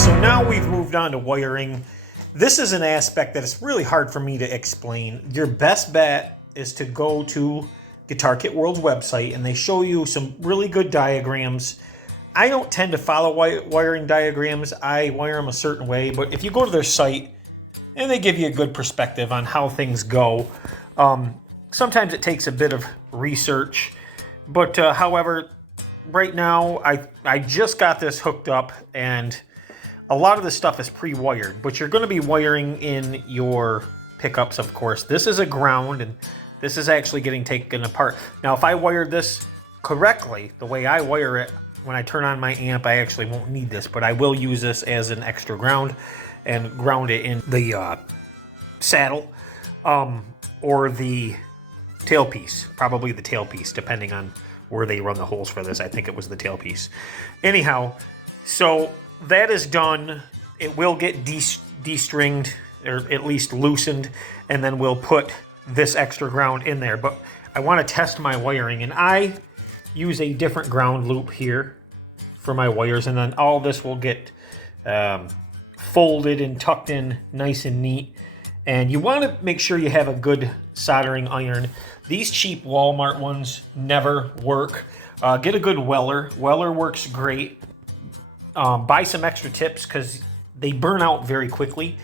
so now we've moved on to wiring. This is an aspect that is really hard for me to explain. Your best bet is to go to Guitar Kit World's website, and they show you some really good diagrams. I don't tend to follow wiring diagrams. I wire them a certain way, but if you go to their site, and they give you a good perspective on how things go. Sometimes it takes a bit of research, but however, right now I just got this hooked up, and a lot of this stuff is pre-wired, but you're going to be wiring in your pickups, of course. This is a ground, and this is actually getting taken apart. Now, if I wired this correctly, the way I wire it, when I turn on my amp, I actually won't need this, but I will use this as an extra ground and ground it in the saddle or the tailpiece, probably the tailpiece, depending on where they run the holes for this. I think it was the tailpiece. Anyhow, so that is done. It will get de-stringed, or at least loosened, and then we'll put this extra ground in there. But I want to test my wiring, and I use a different ground loop here for my wires, and then all this will get folded and tucked in nice and neat. And you want to make sure you have a good soldering iron. These cheap Walmart ones never work. Get a good Weller. Weller works great. Buy some extra tips because they burn out very quickly.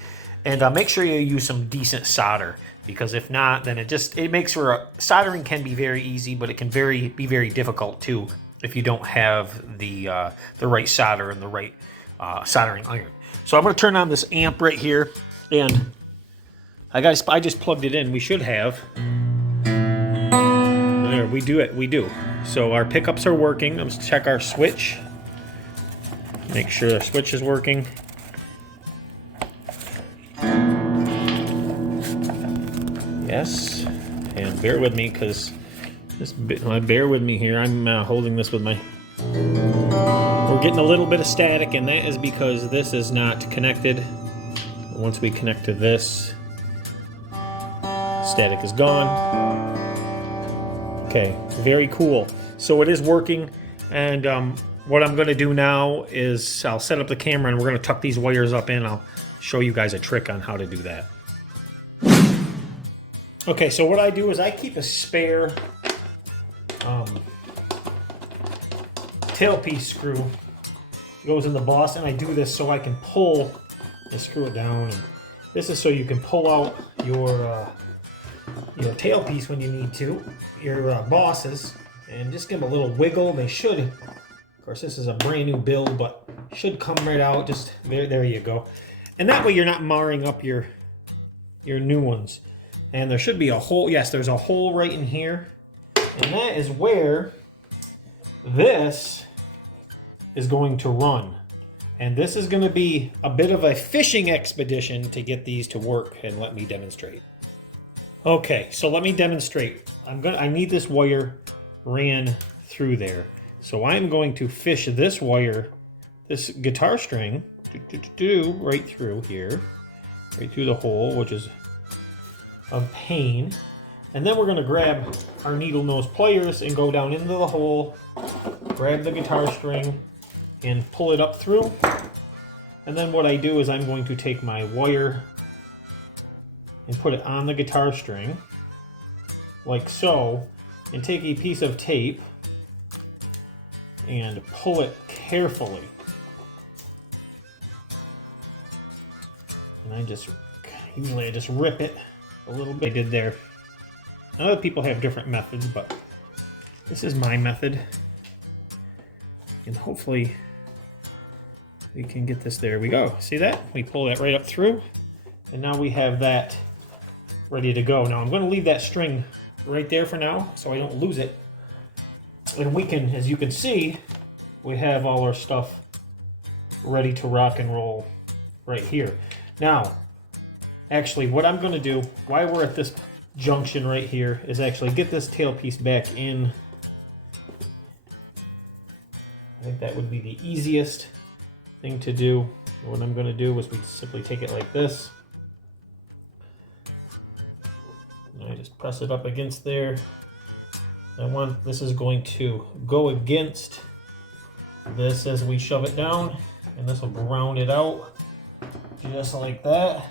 And make sure you use some decent solder, because if not, then it makes for soldering can be very easy, but it can be very difficult too if you don't have the right solder and the right soldering iron. So I'm going to turn on this amp right here, and I just plugged it in. We should have. There, we do. So our pickups are working. Let's check our switch. Make sure the switch is working. Yes, and bear with me because bear with me here. I'm holding this with my. We're getting a little bit of static, and that is because this is not connected. Once we connect to this, static is gone. Okay, very cool. So it is working, and what I'm going to do now is I'll set up the camera, and we're going to tuck these wires up in. I'll show you guys a trick on how to do that. Okay, so what I do is I keep a spare tailpiece screw. It goes in the boss, and I do this so I can pull and screw it down. And this is so you can pull out your tailpiece when you need to, your bosses, and just give them a little wiggle. They should, of course, this is a brand new build, but should come right out. Just there you go. And that way you're not marring up your new ones. And there should be a hole. Yes, there's a hole right in here. And that is where this is going to run. And this is going to be a bit of a fishing expedition to get these to work, and let me demonstrate. Okay, so let me demonstrate. I need this wire ran through there. So I'm going to fish this wire, this guitar string, right through here, right through the hole, which is a pain. And then we're going to grab our needle nose pliers and go down into the hole, grab the guitar string, and pull it up through. And then what I do is I'm going to take my wire and put it on the guitar string, like so, and take a piece of tape and pull it carefully. And I just rip it a little bit. I did there. Other people have different methods, but this is my method. And hopefully we can get this. There we go. See that? We pull that right up through. And now we have that ready to go. Now I'm going to leave that string right there for now so I don't lose it. And we can, as you can see, we have all our stuff ready to rock and roll right here. Now, actually, what I'm going to do while we're at this junction right here is actually get this tailpiece back in. I think that would be the easiest thing to do. What I'm going to do is we simply take it like this. And I just press it up against there. This is going to go against this as we shove it down. and this will ground it out just like that.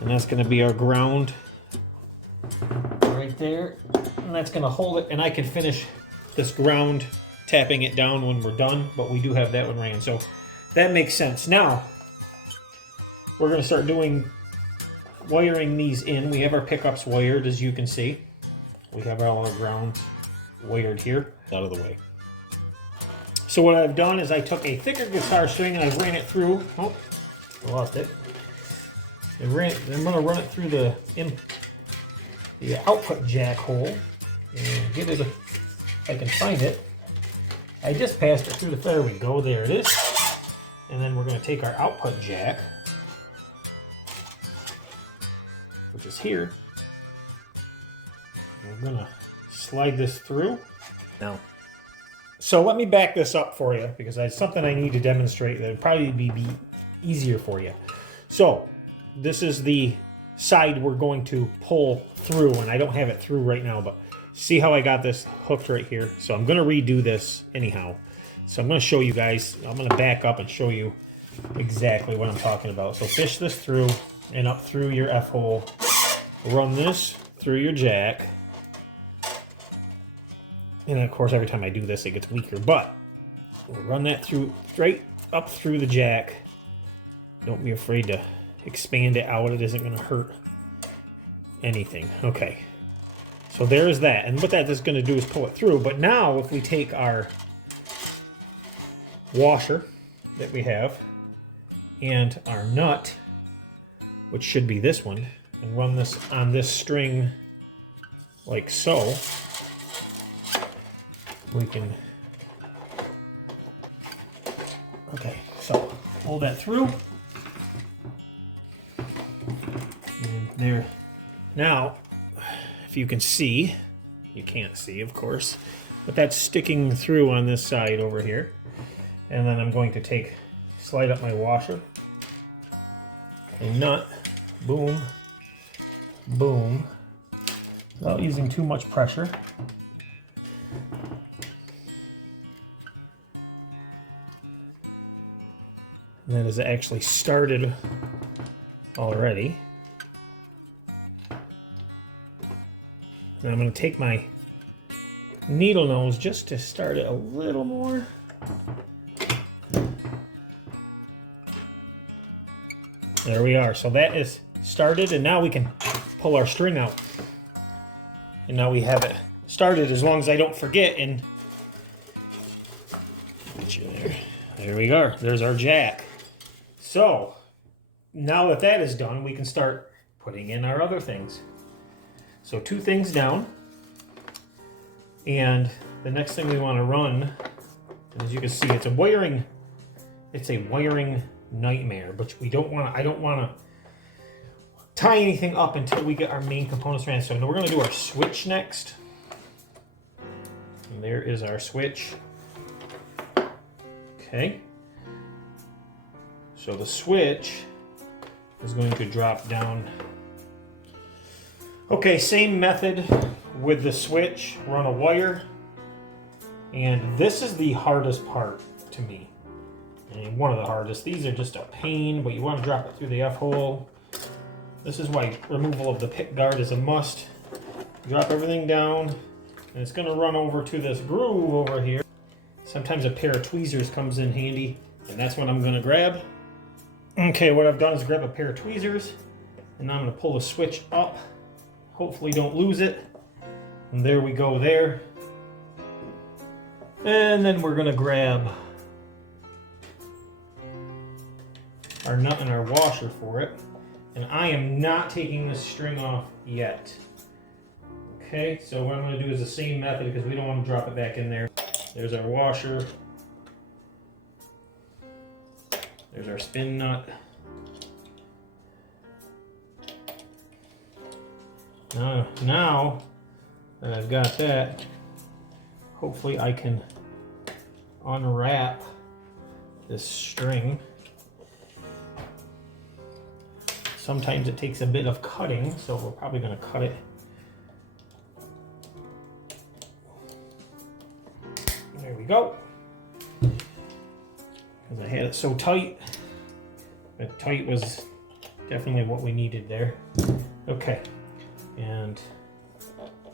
And that's going to be our ground right there. And that's going to hold it. And I can finish this ground tapping it down when we're done, but we do have that one ran. So that makes sense. Now, we're going to start wiring these in. We have our pickups wired, as you can see. We have all our grounds wired here. Out of the way. So what I've done is I took a thicker guitar string and I ran it through. Oh, I lost it. I'm going to run it through the output jack hole and get it, if I can find it. I just passed it through there we go, there it is. And then we're going to take our output jack, which is here. We're going to slide this through. Now, so let me back this up for you because it's something I need to demonstrate that would probably be easier for you. So this is the side we're going to pull through, and I don't have it through right now, but see how I got this hooked right here? So I'm going to redo this anyhow. So I'm going to show you guys. I'm going to back up and show you exactly what I'm talking about. So fish this through and up through your F-hole. Run this through your jack. And of course, every time I do this, it gets weaker. But we'll run that through, straight up through the jack. Don't be afraid to expand it out. It isn't going to hurt anything. Okay. So there's that. And what that is going to do is pull it through. But now, if we take our washer that we have and our nut, which should be this one, and run this on this string like so, we can, okay, so pull that through, and there. Now, if you can see, you can't see, of course, but that's sticking through on this side over here. And then I'm going to slide up my washer, a nut, boom, boom, without using too much pressure. And that is actually started already. And I'm going to take my needle nose just to start it a little more. There we are. So that is started, and now we can pull our string out. And now we have it started, as long as I don't forget. And get you there. There we go. There's our jack. So now that is done, we can start putting in our other things. So 2 things down. And the next thing we want to run, as you can see, it's a wiring nightmare, but I don't want to tie anything up until we get our main components ran. So we're going to do our switch next. And there is our switch. Okay. So the switch is going to drop down. Okay, same method with the switch. Run a wire. And this is the hardest part to me. And one of the hardest. These are just a pain, but you want to drop it through the F-hole. This is why removal of the pick guard is a must. Drop everything down, and it's going to run over to this groove over here. Sometimes a pair of tweezers comes in handy, and that's what I'm going to grab. Okay, what I've done is grab a pair of tweezers, and I'm going to pull the switch up. Hopefully don't lose it. And there we go there. And then we're going to grab our nut and our washer for it. And I am not taking this string off yet. Okay, so what I'm going to do is the same method because we don't want to drop it back in there. There's our washer. There's our spin nut. Now that I've got that, hopefully I can unwrap this string. Sometimes it takes a bit of cutting, so we're probably going to cut it. There we go. because I had it so tight. But tight was definitely what we needed there. Okay, and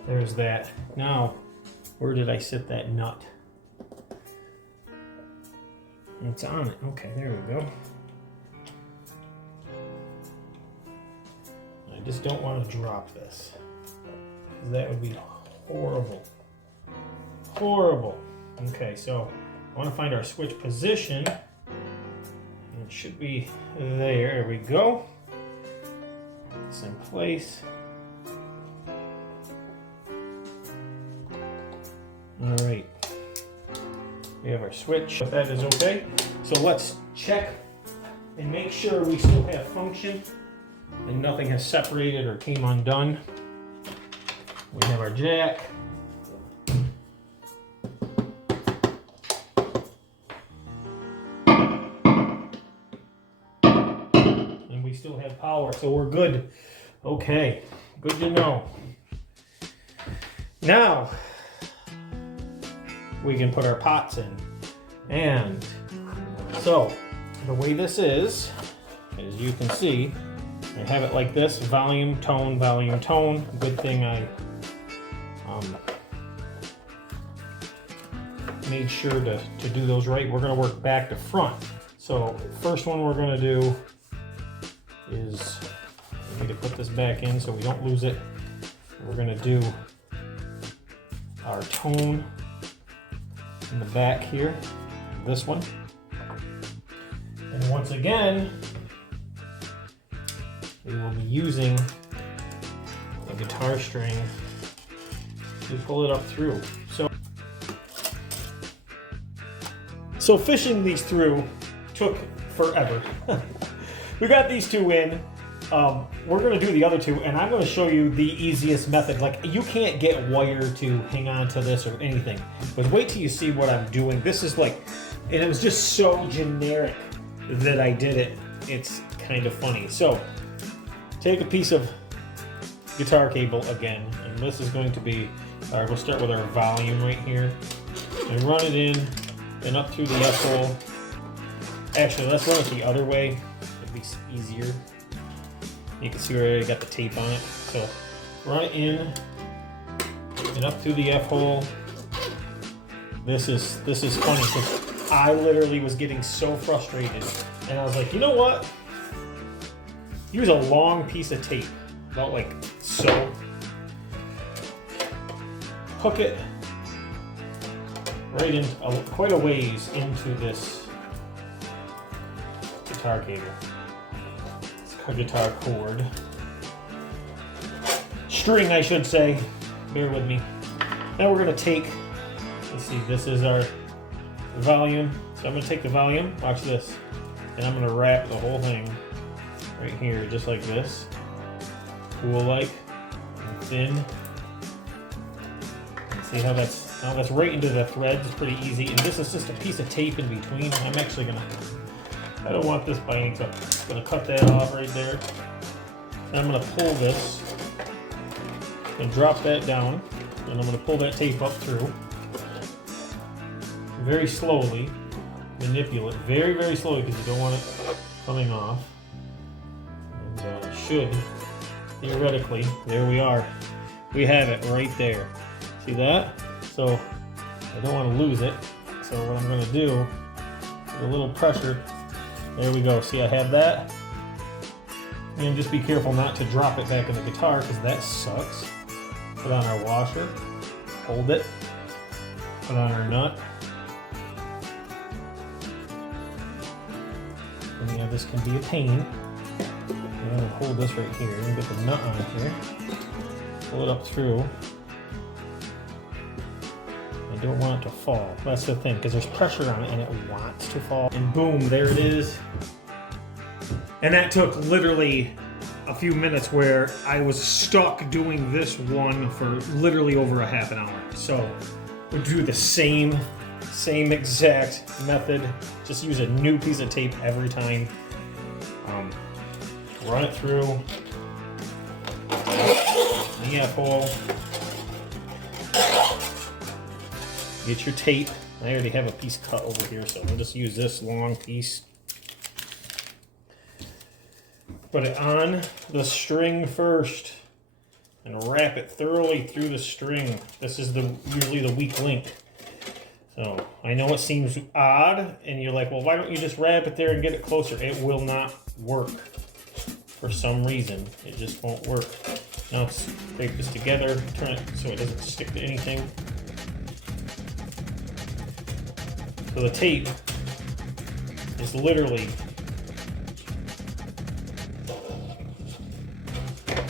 there's that. Now, where did I sit that nut? It's on it. Okay, there we go. I just don't want to drop this, because that would be horrible. Horrible. Okay, so I want to find our switch position. It should be there. There we go. It's in place. All right. We have our switch. If that is okay. So let's check and make sure we still have function and nothing has separated or came undone. We have our jack. And we still have power, so we're good. Okay, good to know. Now, we can put our pots in. And so, the way this is, as you can see, I have it like this, volume, tone, volume, tone. Good thing I made sure to do those right. We're gonna work back to front. So, first one we're gonna do is, we need to put this back in so we don't lose it. We're gonna do our tone in the back here, this one. And once again, we will be using the guitar string to pull it up through. So fishing these through took forever. We got these two in. We're gonna do the other two, and I'm gonna show you the easiest method. Like, you can't get wire to hang on to this or anything, but wait till you see what I'm doing. This is like, and it was just so generic that I did it. It's kind of funny. So, take a piece of guitar cable again, and this is going to be, we'll start with our volume right here, and run it in and up through the F-hole. Actually, let's run it the other way. It'll be easier. You can see where I got the tape on it. So run it in and up through the F-hole. This is funny because I literally was getting so frustrated, and I was like, you know what? Use a long piece of tape, about like so. Hook it right in, quite a ways into this guitar cable. Guitar cord. String, I should say. Bear with me. Now we're going to take, let's see, this is our volume. So I'm going to take the volume, watch this, and I'm going to wrap the whole thing right here, just like this. Cool-like, and thin. See how that's right into the threads, pretty easy. And this is just a piece of tape in between. I'm actually going to, I don't want this binding, so I'm going to cut that off right there. And I'm going to pull this and drop that down. And I'm going to pull that tape up through. Very slowly. Manipulate very, very slowly because you don't want it coming off. And should, theoretically, there we are. We have it right there. See that? So I don't want to lose it. So what I'm going to do, with a little pressure, there we go. See, I have that. And just be careful not to drop it back in the guitar because that sucks. Put on our washer, hold it, put on our nut. And yeah, this can be a pain. I'm going to hold this right here and get the nut on here. Pull it up through. I don't want it to fall. That's the thing, because there's pressure on it and it wants to fall. And boom, there it is. And that took literally a few minutes where I was stuck doing this one for literally over a half an hour. So we'll do the same exact method. Just use a new piece of tape every time. Run it through the F-hole. Get your tape I already have a piece cut over here, so I'll just use this long piece. Put it on the string first and wrap it thoroughly through the string. This is usually the weak link. So I know it seems odd, and you're like, well, why don't you just wrap it there and get it closer? It will not work for some reason. It just won't work. Now let's scrape this together, turn it so it doesn't stick to anything. So the tape is literally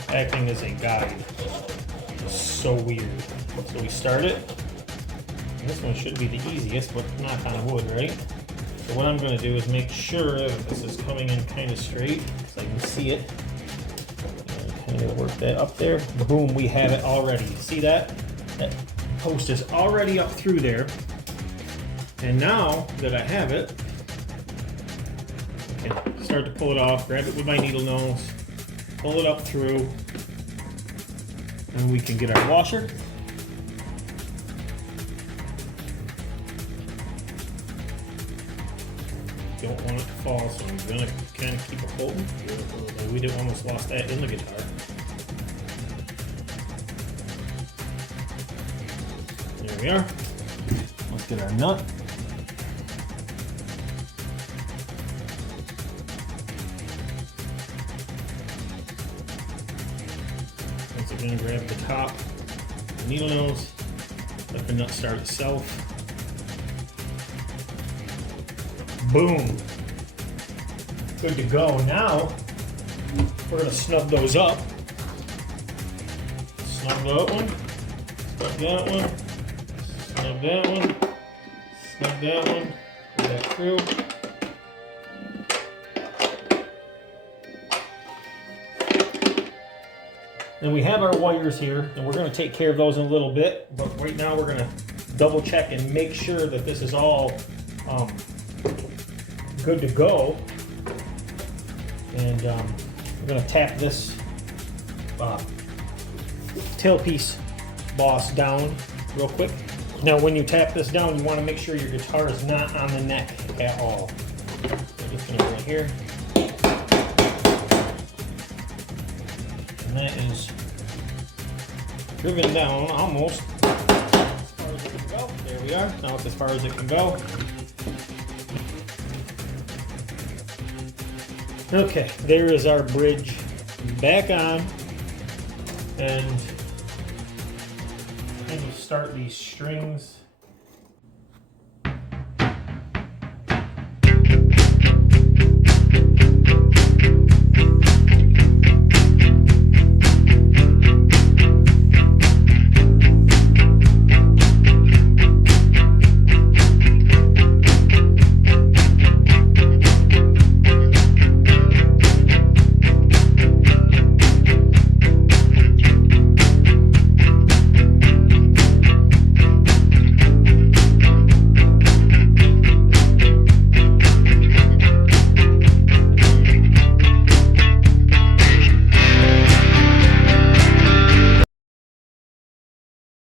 acting as a guide. It's so weird. So we start it. This one should be the easiest, but knock on wood, right? So what I'm going to do is make sure that this is coming in kind of straight so I can see it. And kind of work that up there. Boom, we have it already. See that? That post is already up through there. And now that I have it, I can start to pull it off, grab it with my needle nose, pull it up through, and we can get our washer. Don't want it to fall, so I'm gonna kind of keep it holding. We did almost lost that in the guitar. There we are. Let's get our nut. Once again, grab the top, the needle nose, let the nut start itself. Boom. Good to go. Now, we're going to snug those up. Snug that one. Snug that one. Snug that one. Snug that one. Pull that through. Then we have our wires here, and we're going to take care of those in a little bit. But right now, we're going to double check and make sure that this is all good to go. And we're going to tap this tailpiece boss down real quick. Now when you tap this down, you want to make sure your guitar is not on the neck at all. So I'm just going to go right here. And that is driven down almost as far as it can go. There we are. Now it's as far as it can go. Okay, there is our bridge back on, and I'm going to start these strings